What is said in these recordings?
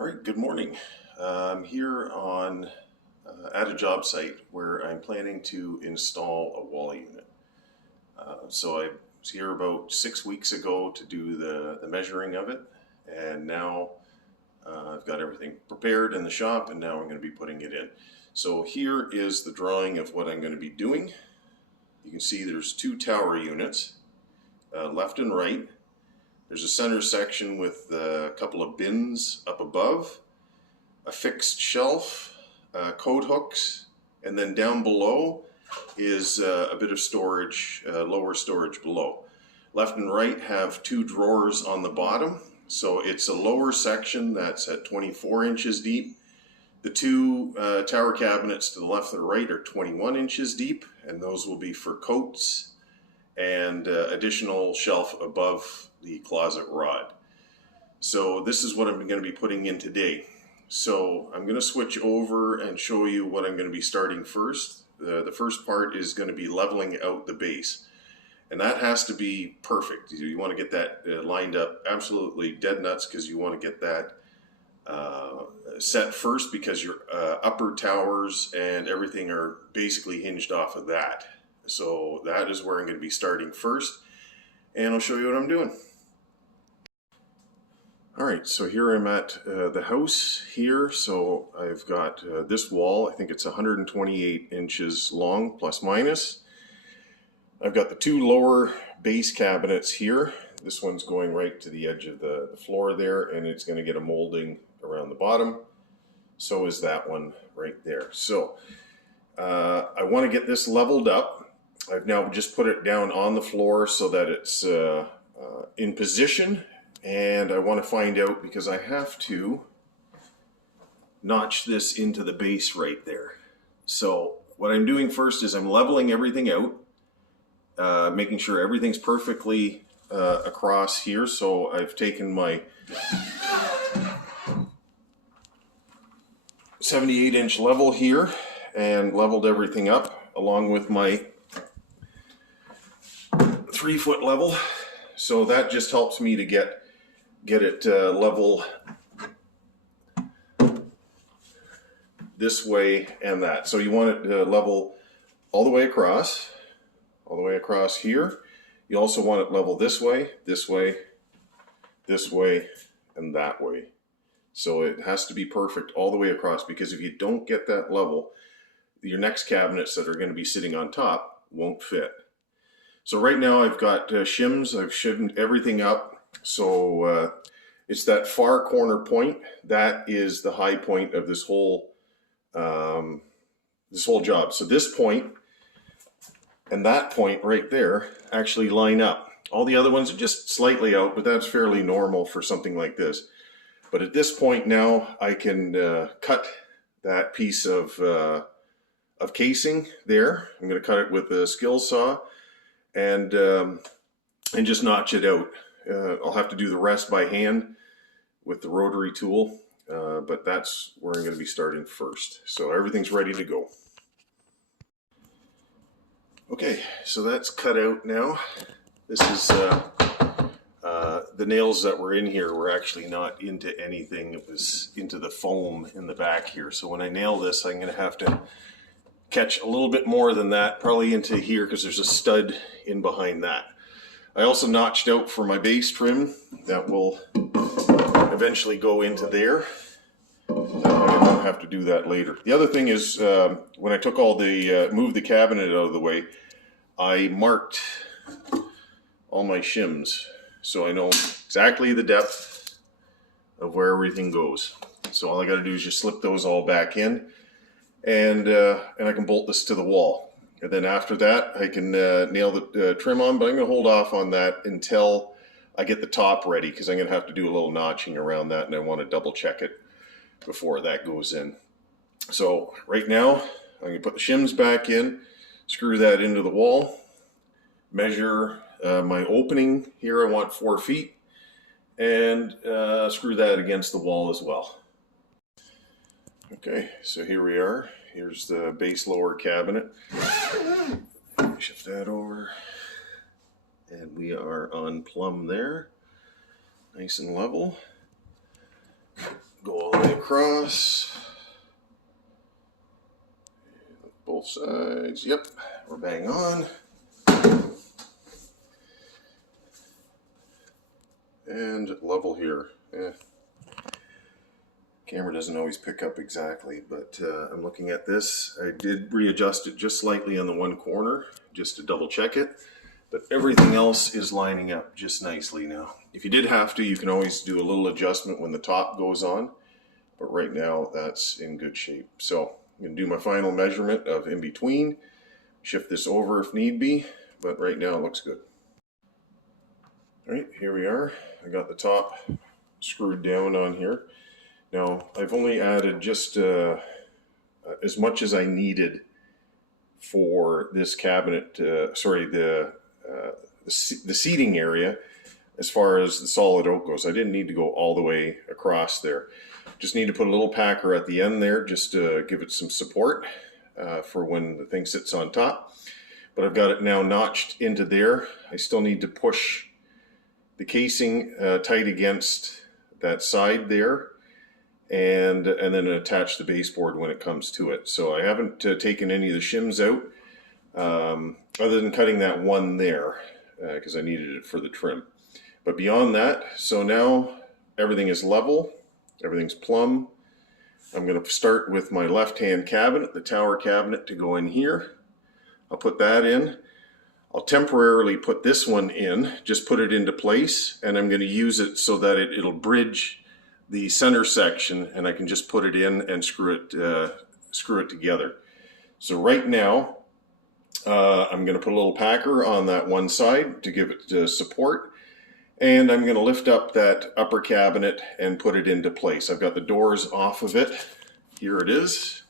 All right, good morning. I'm here at a job site where I'm planning to install a wall unit. So I was here about 6 weeks ago to do the measuring of it, and now I've got everything prepared in the shop, and now I'm going to be putting it in. So here is the drawing of what I'm going to be doing. You can see there's two tower units, left and right. There's a center section with a couple of bins up above, a fixed shelf, coat hooks, and then down below is a bit of storage, lower storage below. Left and right have two drawers on the bottom, so it's a lower section that's at 24 inches deep. The two tower cabinets to the left and the right are 21 inches deep, and those will be for coats and additional shelf above the closet rod. So this is what I'm going to be putting in today. So I'm going to switch over and show you what I'm going to be starting first. The first part is going to be leveling out the base, and that has to be perfect. You want to get that lined up absolutely dead nuts, because you want to get that set first, because your upper towers and everything are basically hinged off of that. So that is where I'm going to be starting first, and I'll show you what I'm doing. Alright, so here I'm at the house here. So I've got this wall. I think it's 128 inches long, plus minus. I've got the two lower base cabinets here. This one's going right to the edge of the floor there, and it's going to get a molding around the bottom. So is that one right there. So I want to get this leveled up. I've now just put it down on the floor so that it's in position. And I want to find out, because I have to notch this into the base right there. So what I'm doing first is I'm leveling everything out, making sure everything's perfectly across here. So I've taken my 78-inch level here and leveled everything up, along with my 3-foot level. So that just helps me to get it level this way and that. So you want it level all the way across here. You also want it level this way, this way, this way, and that way. So it has to be perfect all the way across, because if you don't get that level, your next cabinets that are going to be sitting on top won't fit. So right now I've got shims. I've shimmed everything up. So it's that far corner point that is the high point of this whole job. So this point and that point right there actually line up. All the other ones are just slightly out, but that's fairly normal for something like this. But at this point now, I can cut that piece of casing there. I'm going to cut it with a skill saw and just notch it out. I'll have to do the rest by hand with the rotary tool, but that's where I'm going to be starting first. So everything's ready to go. Okay, so that's cut out now. This is the nails that were in here were actually not into anything. It was into the foam in the back here. So when I nail this, I'm going to have to catch a little bit more than that, probably into here, because there's a stud in behind that. I also notched out for my base trim that will eventually go into there. I don't have to do that later. The other thing is, when I took all the, moved the cabinet out of the way, I marked all my shims, so I know exactly the depth of where everything goes. So all I got to do is just slip those all back in, and I can bolt this to the wall. And then after that, I can nail the trim on, but I'm going to hold off on that until I get the top ready, because I'm going to have to do a little notching around that, and I want to double check it before that goes in. So right now, I'm going to put the shims back in, screw that into the wall, measure my opening here. I want 4 feet, and screw that against the wall as well. Okay, so here we are. Here's the base lower cabinet. Shift that over, and we are on plumb there, nice and level. Go all the way across. Both sides. Yep, we're bang on. And level here. Camera doesn't always pick up exactly, but I'm looking at this. I did readjust it just slightly on the one corner, just to double check it. But everything else is lining up just nicely now. If you did have to, you can always do a little adjustment when the top goes on. But right now, that's in good shape. So I'm going to do my final measurement of in between. Shift this over if need be, but right now it looks good. All right, here we are. I got the top screwed down on here. Now, I've only added just as much as I needed for this cabinet, the seating area, as far as the solid oak goes. I didn't need to go all the way across there. Just need to put a little packer at the end there just to give it some support for when the thing sits on top. But I've got it now notched into there. I still need to push the casing tight against that side there, and then attach the baseboard when it comes to it. So I haven't taken any of the shims out, other than cutting that one there, because I needed it for the trim. But beyond that, so now everything is level, everything's plumb. I'm going to start with my left-hand cabinet, the tower cabinet, to go in here. I'll put that in. I'll temporarily put this one in, just put it into place, and I'm going to use it so that it'll bridge the center section, and I can just put it in and screw it together. So right now, I'm going to put a little packer on that one side to give it support, and I'm going to lift up that upper cabinet and put it into place. I've got the doors off of it. Here it is,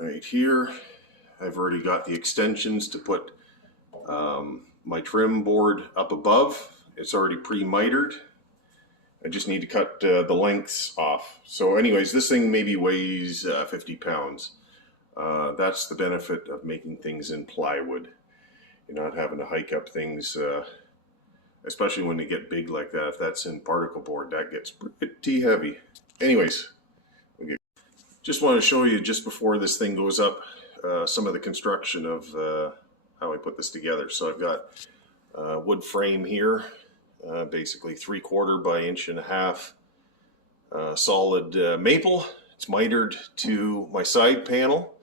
right here. I've already got the extensions to put my trim board up above. It's already pre-mitered. I just need to cut the lengths off. So anyways, this thing maybe weighs 50 pounds. That's the benefit of making things in plywood. You're not having to hike up things, especially when they get big like that. If that's in particle board, that gets pretty heavy. Anyways, just want to show you just before this thing goes up some of the construction of how I put this together. So I've got wood frame here. Basically 3/4 by 1.5 inch solid maple. It's mitered to my side panel,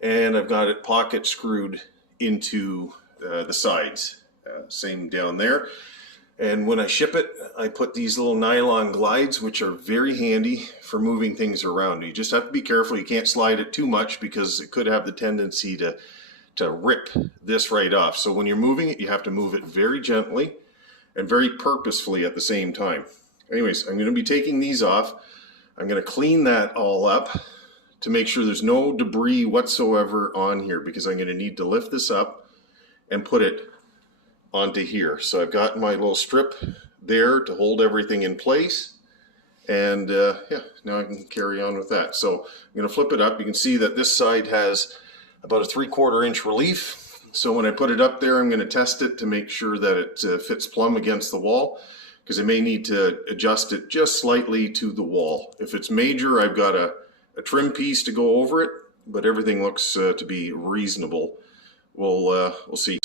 and I've got it pocket screwed into the sides. Same down there. And when I ship it, I put these little nylon glides, which are very handy for moving things around. You just have to be careful. You can't slide it too much because it could have the tendency to rip this right off. So when you're moving it, you have to move it very gently and very purposefully at the same time. Anyways, I'm going to be taking these off. I'm going to clean that all up to make sure there's no debris whatsoever on here, because I'm going to need to lift this up and put it onto here. So I've got my little strip there to hold everything in place, and yeah, now I can carry on with that. So I'm going to flip it up. You can see that this side has about a 3/4 inch relief. So when I put it up there, I'm going to test it to make sure that it fits plumb against the wall, because I may need to adjust it just slightly to the wall. If it's major, I've got a trim piece to go over it, but everything looks to be reasonable. We'll see.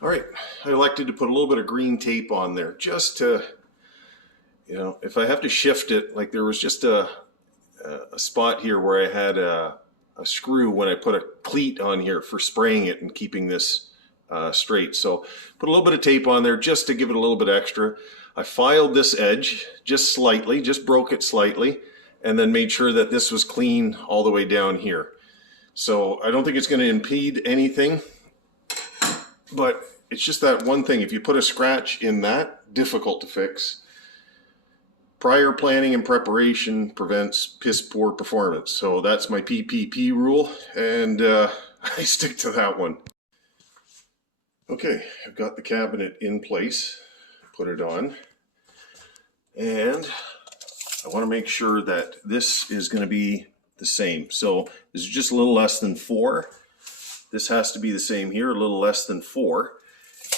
All right, I elected to put a little bit of green tape on there just to, you know, if I have to shift it, like there was just a spot here where I had a screw when I put a cleat on here for spraying it and keeping this straight. So put a little bit of tape on there just to give it a little bit extra. I filed this edge just slightly, just broke it slightly, and then made sure that this was clean all the way down here. So I don't think it's going to impede anything, but it's just that one thing. If you put a scratch in that, difficult to fix. Prior planning and preparation prevents piss poor performance. So that's my PPP rule, and I stick to that one. Okay, I've got the cabinet in place. Put it on. And I want to make sure that this is going to be the same. So this is just a little less than 4. This has to be the same here, a little less than 4.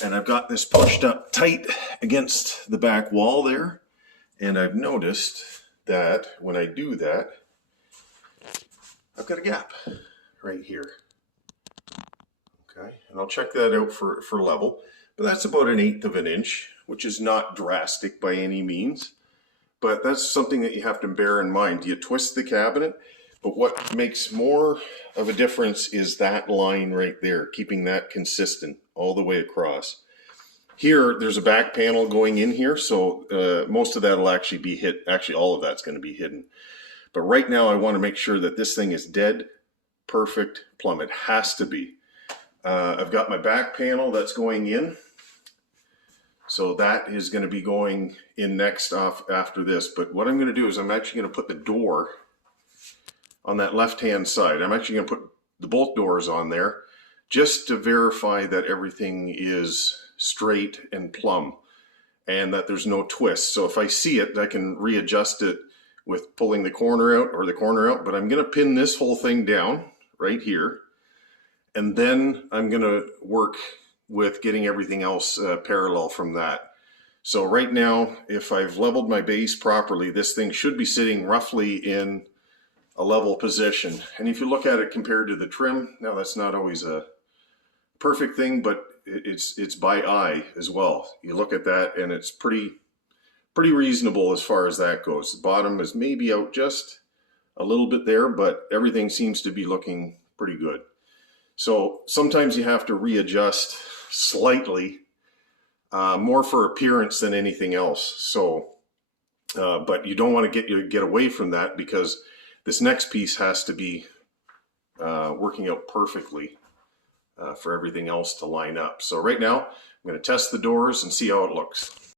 And I've got this pushed up tight against the back wall there. And I've noticed that when I do that, I've got a gap right here. Okay, and I'll check that out for level, but that's about 1/8 of an inch, which is not drastic by any means, but that's something that you have to bear in mind. You twist the cabinet, but what makes more of a difference is that line right there, keeping that consistent all the way across. Here, there's a back panel going in here, so most of that will actually be hit. Actually, all of that's going to be hidden. But right now, I want to make sure that this thing is dead, perfect plumb. It has to be. I've got my back panel that's going in. So that is going to be going in next off after this. But what I'm going to do is I'm actually going to put the door on that left-hand side. I'm actually going to put the both doors on there just to verify that everything is straight and plumb and that there's no twist. So if I see it, I can readjust it with pulling the corner out or the corner out. But I'm going to pin this whole thing down right here. And then I'm going to work with getting everything else parallel from that. So right now, if I've leveled my base properly, this thing should be sitting roughly in a level position. And if you look at it compared to the trim, now that's not always a perfect thing, but it's by eye as well. You look at that and it's pretty reasonable as far as that goes. The bottom is maybe out just a little bit there, but everything seems to be looking pretty good. So sometimes you have to readjust slightly, more for appearance than anything else. So, but you don't want to get away from that because this next piece has to be working out perfectly for everything else to line up. So right now, I'm going to test the doors and see how it looks.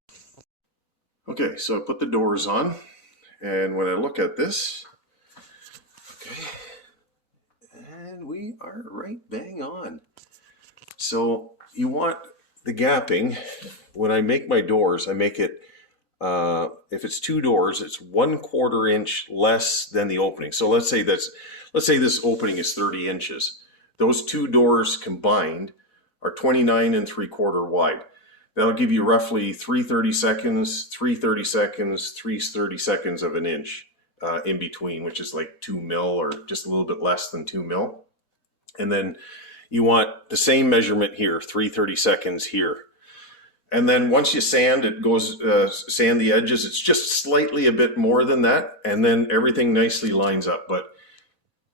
Okay, so I put the doors on, and when I look at this, okay, and we are right bang on. So you want the gapping. When I make my doors, I make it, if it's 2 doors, it's 1/4 inch less than the opening. So let's say this opening is 30 inches. Those 2 doors combined are 29 3/4 wide. That'll give you roughly 3/30 seconds, 3/30 seconds, 3/30 seconds of an inch in between, which is like 2 mil or just a little bit less than 2 mil. And then you want the same measurement here, 3/30 seconds here. And then once you sand, it goes, sand the edges, it's just slightly a bit more than that. And then everything nicely lines up. But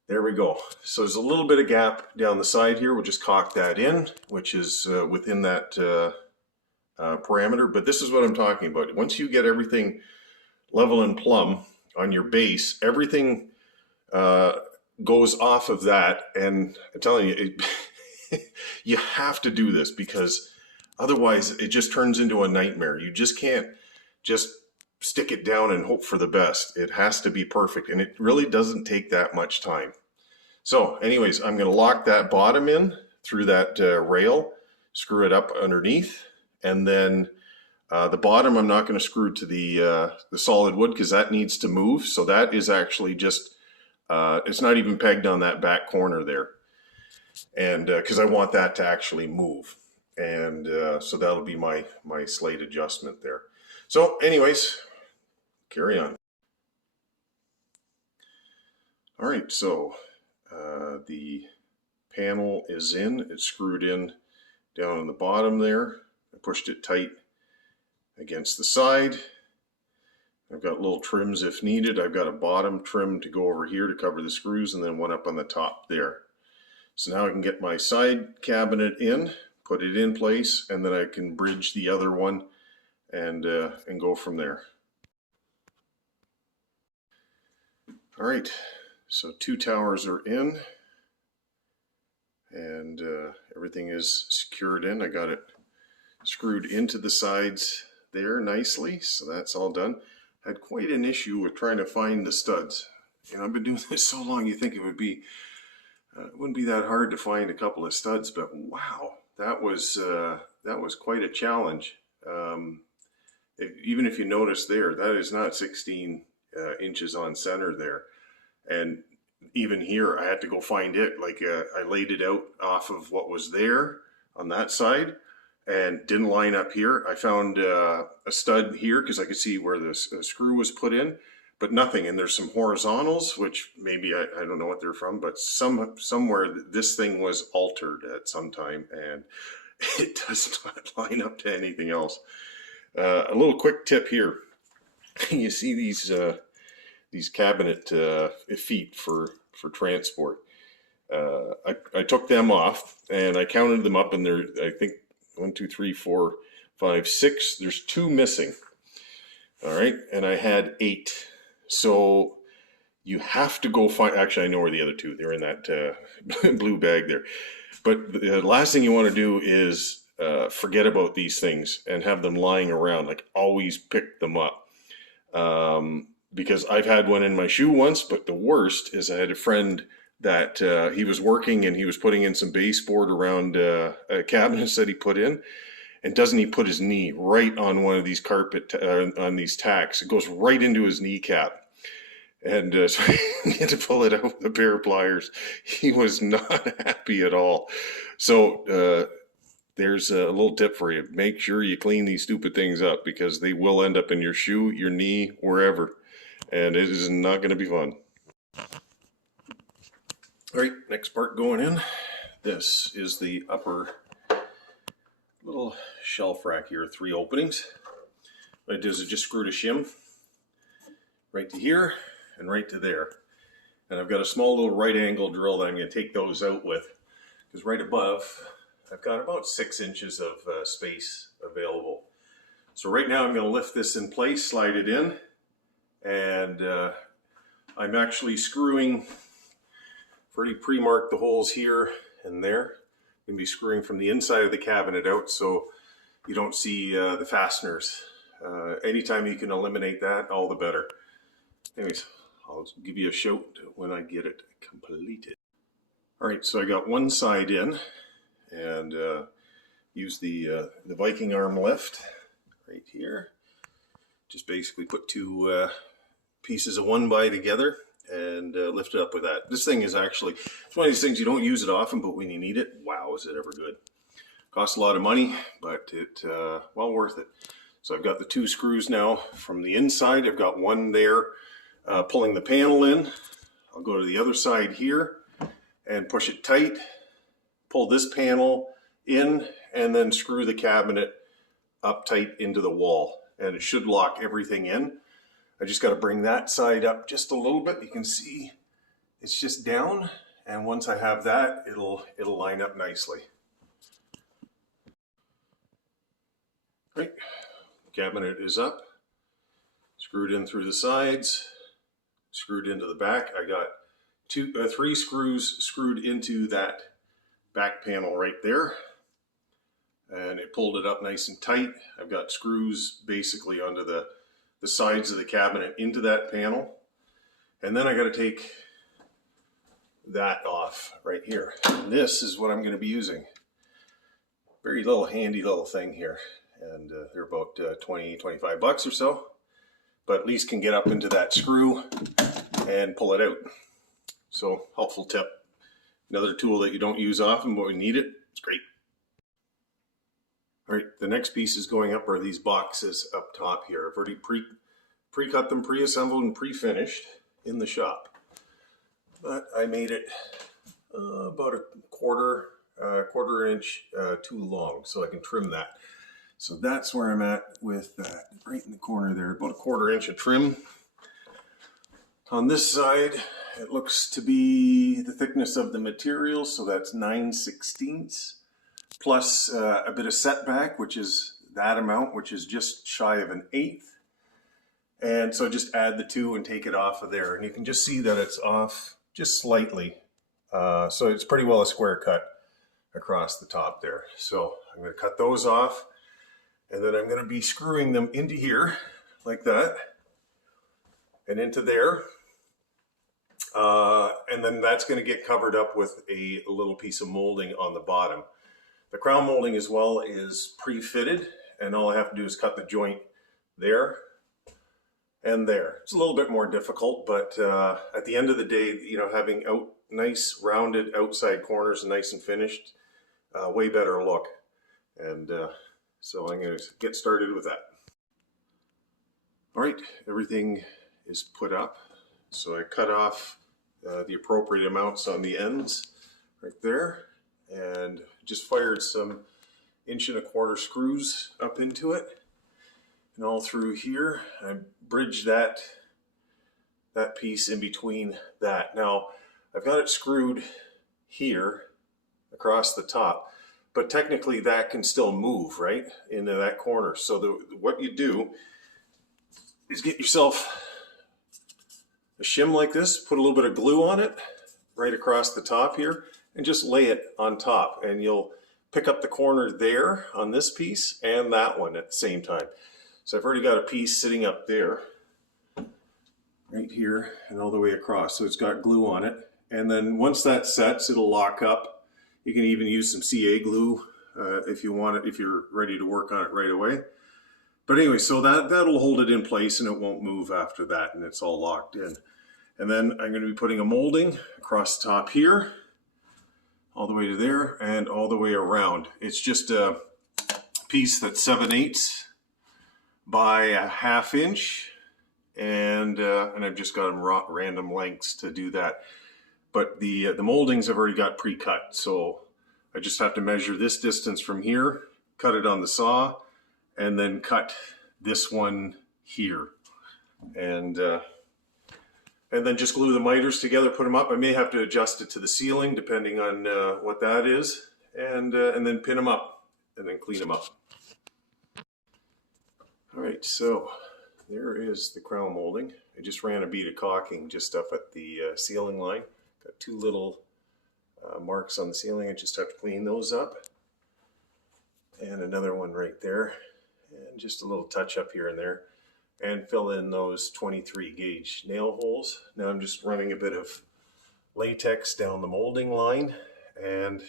there we go. So there's a little bit of gap down the side here. We'll just caulk that in, which is within that parameter. But this is what I'm talking about. Once you get everything level and plumb on your base, everything goes off of that. And I'm telling you, you have to do this because otherwise it just turns into a nightmare. You just can't just stick it down and hope for the best. It has to be perfect, and it really doesn't take that much time. So anyways, I'm going to lock that bottom in through that rail, screw it up underneath, and then the bottom I'm not going to screw to the solid wood because that needs to move. So that is actually just, it's not even pegged on that back corner there. And because I want that to actually move. And so that'll be my slate adjustment there. So anyways, carry on. All right, so the panel is in. It's screwed in down on the bottom there. I pushed it tight against the side. I've got little trims if needed. I've got a bottom trim to go over here to cover the screws and then one up on the top there. So now I can get my side cabinet in, put it in place, and then I can bridge the other one and go from there. All right, so 2 towers are in and everything is secured in. I got it screwed into the sides there nicely, so that's all done. I had quite an issue with trying to find the studs. You know, I've been doing this so long, you think it would be it wouldn't be that hard to find a couple of studs, but wow, that was quite a challenge. Even if you notice there, that is not 16 inches on center there. And even here, I had to go find it. Like I laid it out off of what was there on that side, and didn't line up here. I found a stud here because I could see where this screw was put in, but nothing. And there's some horizontals, which maybe I don't know what they're from, but somewhere this thing was altered at some time, and it does not line up to anything else. A little quick tip here. You see these cabinet feet for transport. I took them off and I counted them up, and there, I think 1, 2, 3, 4, 5, 6. There's 2 missing. All right, and I had 8. So you have to go find. Actually, I know where the other 2. They're in that blue bag there. But the last thing you want to do is forget about these things and have them lying around. Like, always pick them up. Because I've had one in my shoe once, but the worst is I had a friend that he was working and he was putting in some baseboard around a cabinets that he put in, and doesn't he put his knee right on one of these on these tacks. It goes right into his kneecap, and so he had to pull it out with a pair of pliers. He was not happy at all. So there's a little tip for you. Make sure you clean these stupid things up, because they will end up in your shoe, your knee, wherever, and it is not going to be fun. All right, next part going in. This is the upper little shelf rack here, 3 openings. What I did is I just screwed a shim right to here and right to there. And I've got a small little right angle drill that I'm going to take those out with, because right above I've got about 6 inches of space available. So right now I'm going to lift this in place, slide it in, and I'm actually screwing. Already pre-marked the holes here and there. I'm going to be screwing from the inside of the cabinet out so you don't see the fasteners. Anytime you can eliminate that, all the better. Anyways, I'll give you a shout when I get it completed. All right, so I got one side in, and use the Viking arm lift right here. Just basically put 2 pieces of 1x together and lift it up with that. This thing is actually, it's one of these things you don't use it often, but when you need it, wow, is it ever good. Costs a lot of money, but it well worth it. So I've got the 2 screws now from the inside. I've got one there pulling the panel in. I'll go to the other side here and push it tight, pull this panel in, and then screw the cabinet up tight into the wall, and it should lock everything in. I just got to bring that side up just a little bit. You can see it's just down, and once I have that, it'll line up nicely. Right, cabinet is up, screwed in through the sides, screwed into the back. I got 3 screws screwed into that back panel right there, and it pulled it up nice and tight. I've got screws basically onto the sides of the cabinet into that panel, and then I got to take that off right here. And this is what I'm going to be using. Very little handy little thing here, and they're about 20-25 bucks or so, but at least can get up into that screw and pull it out. So, helpful tip. Another tool that you don't use often, but when you need it, it's great. All right, the next piece is going up are these boxes up top here. I've already pre-cut them, pre-assembled and pre-finished in the shop. But I made it about a quarter inch too long, so I can trim that. So that's where I'm at with that, right in the corner there, about a 1/4 inch of trim. On this side, it looks to be the thickness of the material, so that's 9/16. Plus a bit of setback, which is that amount, which is just shy of 1/8. And so just add the 2 and take it off of there. And you can just see that it's off just slightly. So it's pretty well a square cut across the top there. So I'm going to cut those off, and then I'm going to be screwing them into here like that and into there. And then that's going to get covered up with a little piece of molding on the bottom. The crown molding as well is pre-fitted, and all I have to do is cut the joint there and there. It's a little bit more difficult, but at the end of the day, you know, having nice rounded outside corners and nice and finished, way better look. And so I'm going to get started with that. All right, everything is put up. So I cut off the appropriate amounts on the ends right there, and just fired some 1¼ inch screws up into it and all through here. I bridged that piece in between that. Now I've got it screwed here across the top, but technically that can still move right into that corner. So what you do is get yourself a shim like this, put a little bit of glue on it right across the top here, and just lay it on top, and you'll pick up the corner there on this piece and that one at the same time. So I've already got a piece sitting up there right here and all the way across, so it's got glue on it. And then once that sets, it'll lock up. You can even use some CA glue if you want it, if you're ready to work on it right away. But anyway, so that'll hold it in place and it won't move after that, and it's all locked in. And then I'm going to be putting a molding across the top here, all the way to there, and all the way around. It's just a piece that's 7/8 by a ½ inch, and I've just got them random lengths to do that. But the moldings I've already got pre-cut, so I just have to measure this distance from here, cut it on the saw, and then cut this one here, and then just glue the miters together, put them up. I may have to adjust it to the ceiling depending on what that is, and then pin them up and then clean them up. All right, so there is the crown molding. I just ran a bead of caulking just up at the ceiling line. Got 2 little marks on the ceiling. I just have to clean those up, and another one right there. And just a little touch up here and there, and fill in those 23 gauge nail holes. Now I'm just running a bit of latex down the molding line and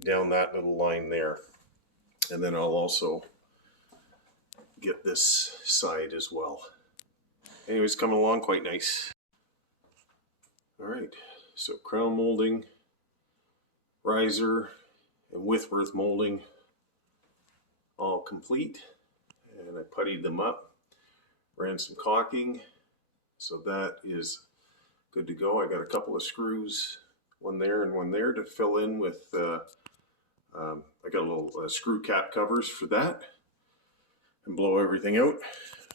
down that little line there. And then I'll also get this side as well. Anyways, coming along quite nice. All right, so crown molding, riser, and Whitworth molding all complete, and I puttied them up, ran some caulking, so that is good to go. I got a couple of screws, one there and one there, to fill in with I got a little screw cap covers for that, and blow everything out.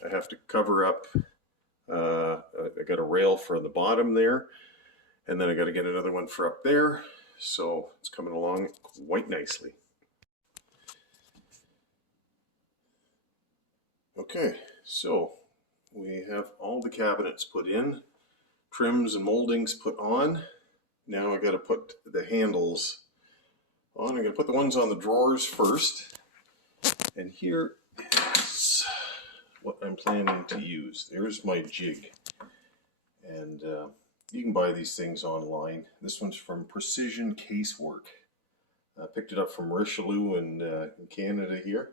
I have to cover up, I got a rail for the bottom there, and then I got to get another one for up there, so it's coming along quite nicely. Okay, so we have all the cabinets put in, trims and moldings put on. Now I got to put the handles on. I'm going to put the ones on the drawers first. And here is what I'm planning to use. There's my jig. And you can buy these things online. This one's from Precision Casework. I picked it up from Richelieu in Canada here.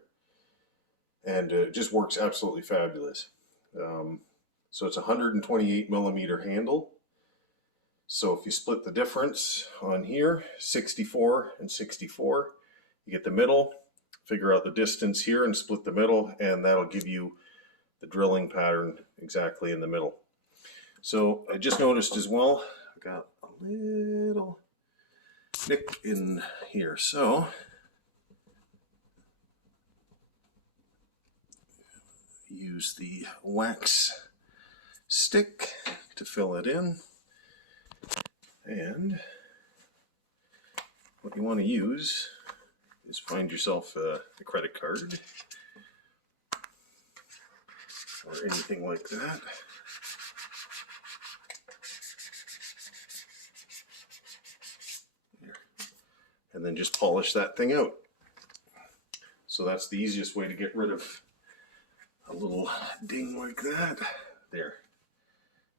And it just works absolutely fabulous. So it's a 128mm handle. So if you split the difference on here, 64 and 64, you get the middle, figure out the distance here and split the middle, and that'll give you the drilling pattern exactly in the middle. So I just noticed as well, I got a little nick in here. So use the wax stick to fill it in, and what you want to use is find yourself a credit card or anything like that. And then just polish that thing out. So that's the easiest way to get rid of a little ding like that. There.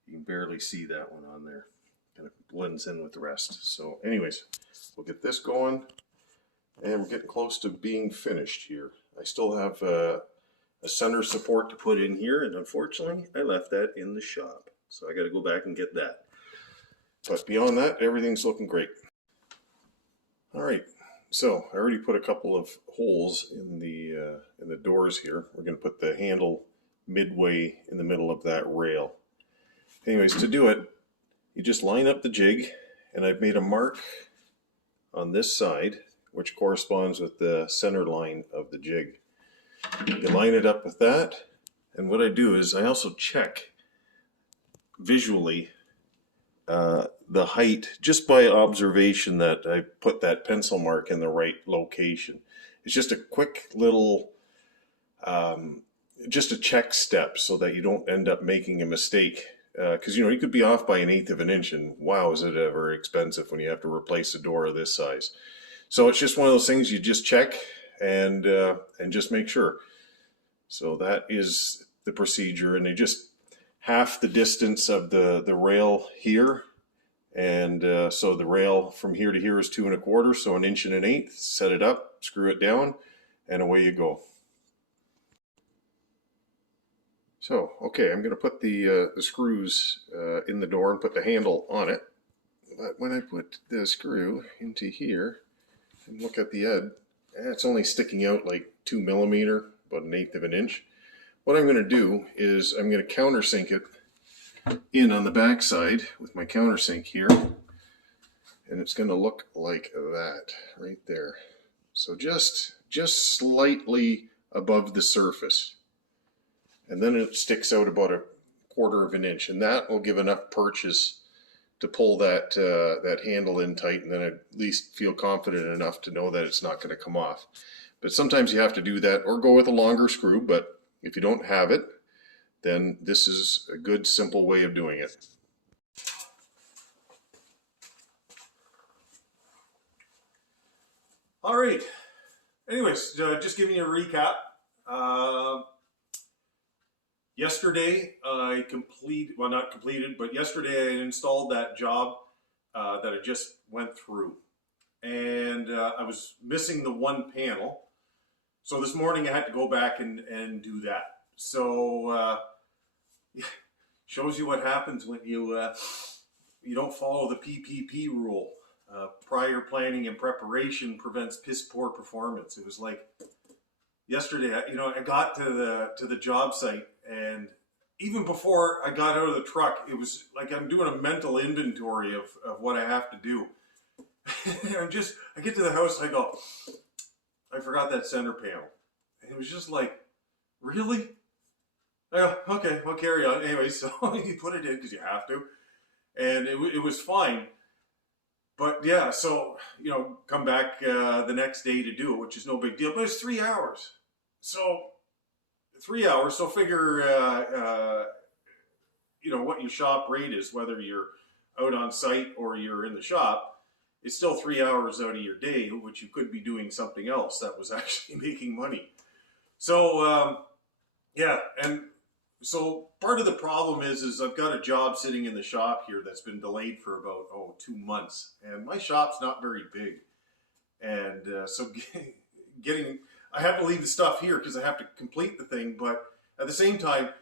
You can barely see that one on there. Kind of blends in with the rest. So anyways, we'll get this going. And we're getting close to being finished here. I still have a center support to put in here, and unfortunately I left that in the shop. So I got to go back and get that. But beyond that, everything's looking great. All right, So I already put a couple of holes in the doors here. We're going to put the handle midway in the middle of that rail. Anyways, to do it, you just line up the jig, and I've made a mark on this side, which corresponds with the center line of the jig. You line it up with that, and what I do is I also check visually the height just by observation that I put that pencil mark in the right location. It's just a quick little, just a check step so that you don't end up making a mistake. Because you could be off by 1/8 of an inch, and wow, is it ever expensive when you have to replace a door of this size. So it's just one of those things you just check and just make sure. So that is the procedure, and they just half the distance of the rail here, and so the rail from here to here is 2 1/4, so 1 1/8 inches. Set it up, screw it down, and away you go. So, okay, I'm going to put the screws in the door and put the handle on it. But when I put the screw into here and look at the edge, it's only sticking out like 2 millimeters, about 1/8 of an inch. What I'm going to do is I'm going to countersink it in on the back side with my countersink here. And it's going to look like that right there. So just slightly above the surface. And then it sticks out about 1/4 of an inch, and that will give enough purchase to pull that handle in tight, and then at least feel confident enough to know that it's not going to come off. But sometimes you have to do that or go with a longer screw, but if you don't have it, then this is a good simple way of doing it. All right. Anyways, just giving you a recap. Yesterday I yesterday I installed that job that I just went through, and I was missing the one panel. So this morning I had to go back and do that. So shows you what happens when you don't follow the PPP rule. Prior planning and preparation prevents piss poor performance. It was like yesterday, I got to the job site, and even before I got out of the truck, it was like I'm doing a mental inventory of what I have to do. I get to the house, I go, I forgot that center panel. And it was just like, really? Yeah, okay, I'll carry on. Anyway, so you put it in because you have to. And it was fine. But yeah, so, come back the next day to do it, which is no big deal. But it's 3 hours. So 3 hours, so figure, what your shop rate is, whether you're out on site or you're in the shop. It's still 3 hours out of your day, which you could be doing something else that was actually making money. So, yeah, and so part of the problem is I've got a job sitting in the shop here that's been delayed for about, 2 months. And my shop's not very big. And so I have to leave the stuff here because I have to complete the thing. But at the same time,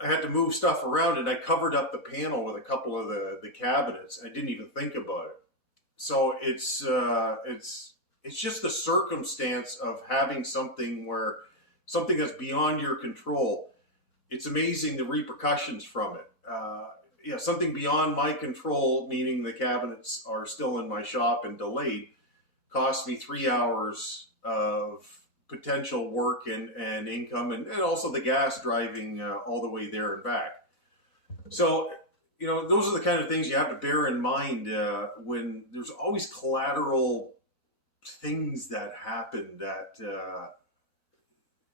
I had to move stuff around, and I covered up the panel with a couple of the cabinets. I didn't even think about it. So it's just the circumstance of having something that's beyond your control. It's amazing the repercussions from it. Something beyond my control, meaning the cabinets are still in my shop and delayed, cost me 3 hours of potential work and income, and also the gas driving all the way there and back. So, those are the kind of things you have to bear in mind when there's always collateral things that happen that,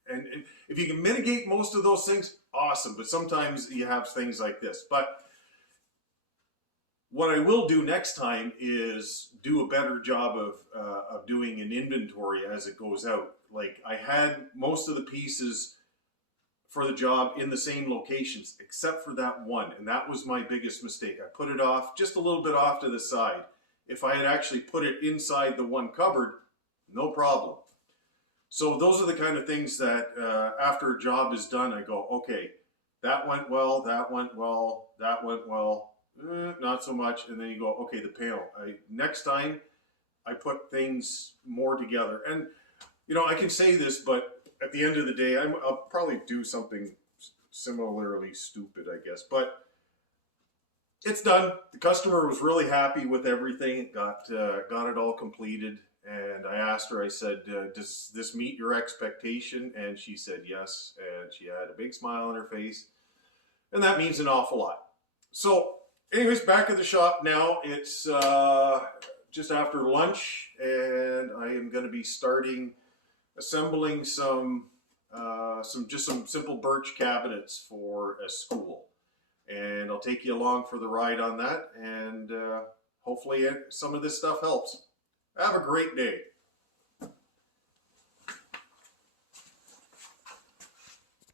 and if you can mitigate most of those things, awesome. But sometimes you have things like this. But what I will do next time is do a better job of doing an inventory as it goes out. Like, I had most of the pieces for the job in the same locations, except for that one. And that was my biggest mistake. I put it off, just a little bit off to the side. If I had actually put it inside the one cupboard, no problem. So those are the kind of things that after a job is done, I go, okay, that went well, that went well, that went well, not so much. And then you go, okay, the panel. Next time, I put things more together. And, you know, I can say this, but at the end of the day, I'll probably do something similarly stupid, I guess. But it's done. The customer was really happy with everything. Got it all completed. And I asked her, I said, does this meet your expectation? And she said yes. And she had a big smile on her face. And that means an awful lot. So, anyways, back at the shop now. It's just after lunch, and I am going to be starting assembling some simple birch cabinets for a school. And I'll take you along for the ride on that, and hopefully some of this stuff helps. Have a great day.